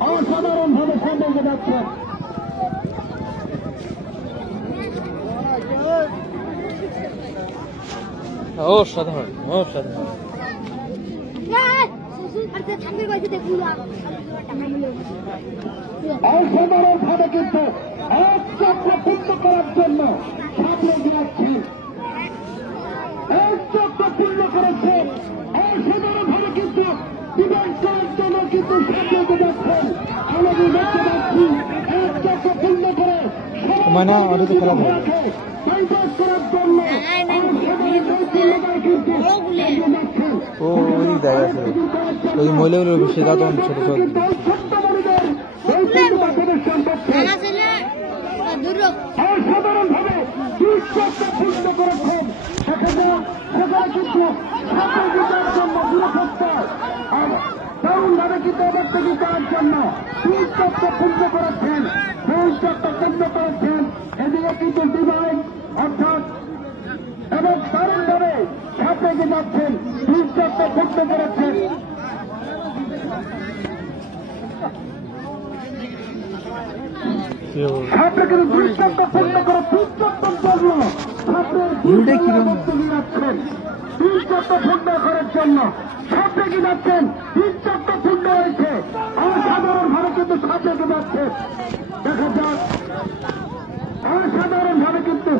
অসাধারণ ভাবে সম্পর্কে যাচ্ছে অসাধারণ অসাধারণ অসাধারণ ভাবে কিন্তু এক চক্র পূর্ণ করার জন্য সামনে যাচ্ছেন এক চক্র পূর্ণ করেছেন অসাধারণ ভাবে কিন্তু ডিমান্ড করার জন্য কিন্তু সামনে যাচ্ছেন আমরা দেখতে পাচ্ছি এক চক্র পূর্ণ করে মানে অনেক খেলা করার জন্য ও ওই দেখা আছে ওই মহিলাগুলোর বিষয়ে দাও তখন ছোট ছোট অসাধারণ ভাবে পূর্ণ করেছেন দারুণ ভাবে কিন্তু অবস্থিত করার জন্য দুই চক্র পূর্ণ করেছেন দুই চক্র পূর্ণ করেছেন এদিকে কিন্তু ডিভাইন অর্থাৎ এবং দারুণ ভাবে সাপেকে যাচ্ছেন দুই চক্র পূর্ণ করেছেন সাপে কিন্তু দুই চক্র পূর্ণ করে দুই চক্র জন্য যাচ্ছেন দুই চক্র পূর্ণ করার জন্য সাপে যাচ্ছেন দুই চক্র পূর্ণ হয়েছে অসাধারণ ভাবে কিন্তু সাপে যাচ্ছে দেখা যাক অসাধারণ ভাবে কিন্তু